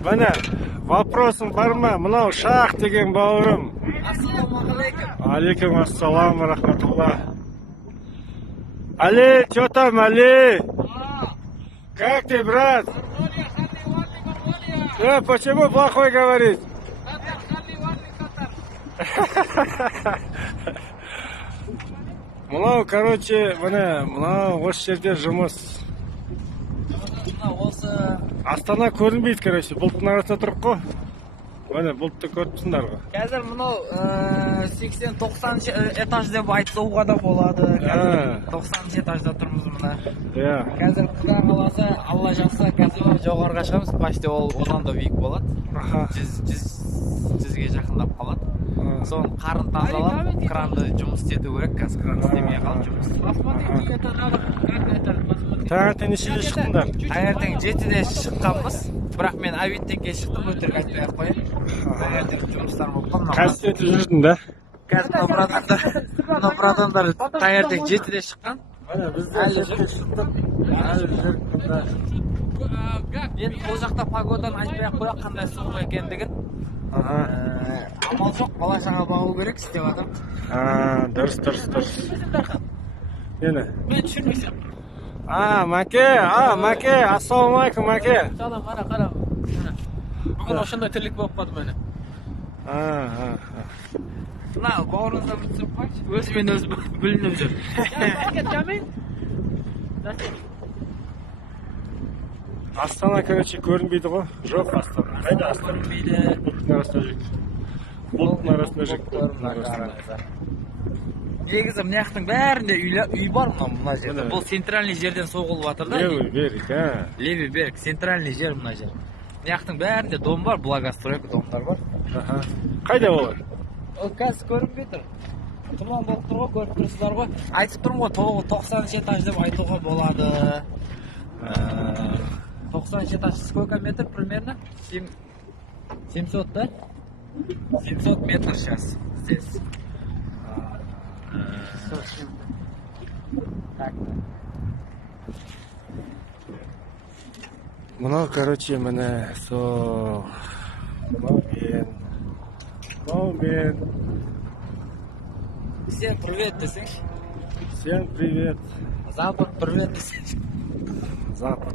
Міне, вопросым бар ма? Мынау Шах деген бауырым. Ассалаумағалейкум. Алейкум ассалам, рахматуллах. Али, что там, Али? Как ты, брат? Почему плохой говорит? Мынау, короче, міне, мынау осы жерде жұмыс. Астана көрінбейді, короче, бұлттың арасында тұрып қой. Міне, бұлтты көріп тұрсыңдар ғой. Қазір мынау 80-90 этаж деп айтуға да болады. Қазір 90 этажда тұрмыз мына. Қазір Құдай қаласа, Алла жазса, қазір жоғарыға шығамыз. Почти ол одан да биік болады. 100-ге жақындап қалады. Соны қарын тазалап, кранды жұмыс істету керек. Қазір кран істемей қалып жұмыс. Таңертең нешеде шықтыңдар? Таңертең 7-де шыққанбыз. Бірақ мен авиттен кейін шықтым, өтірік айтпай ақ қояйын. Таңертең жұмыстар болып қалды. Қайсы жерде жүрдің да? Қазір мына братандар таңертең 7-де шыққан. Әлі шықтық. Мен ол жақта погоданы айтпай ақ қояйын, қандай суық екендігін. Амал жоқ, бала-шаға бағу керек істеп жатыр. Дұрыс. Мені. Мен түсірмейсем. Мәке, ассалаумалейкум, Мәке. Салам, қара. Бүгін осындай тірлік болып қалды мені. Мына бауырыңыздан бір түсіріп қойшы. Өзімен өзі бүлініп жүр. Астана, короче, көрінбейді ғой. Жоқ, Астана. Қайда Астана? Бұлттың арасында жүк. Негізі мына жақтың бәрінде үй бар мына жерде. Бұл центральный жерден соғылып жатыр да. Левый берег, центральный жер мына жер. Мына жақтың бәрінде дом бар, благостройка домдар бар. Қайда олар? Ол қазір көрінбей тұр. Тұман болып тұр ғой, көріп тұрсыздар ғой. Айтып тұрмын ғой, 90 этаж деп айтуға болады. 90 этаж сколько метр примерно? 700, да? 700 метр сейчас здесь. Мынау, короче, міне сол. Мынау мен. Всем привет десеңші. Всем привет. Запад привет десеңші. Запад.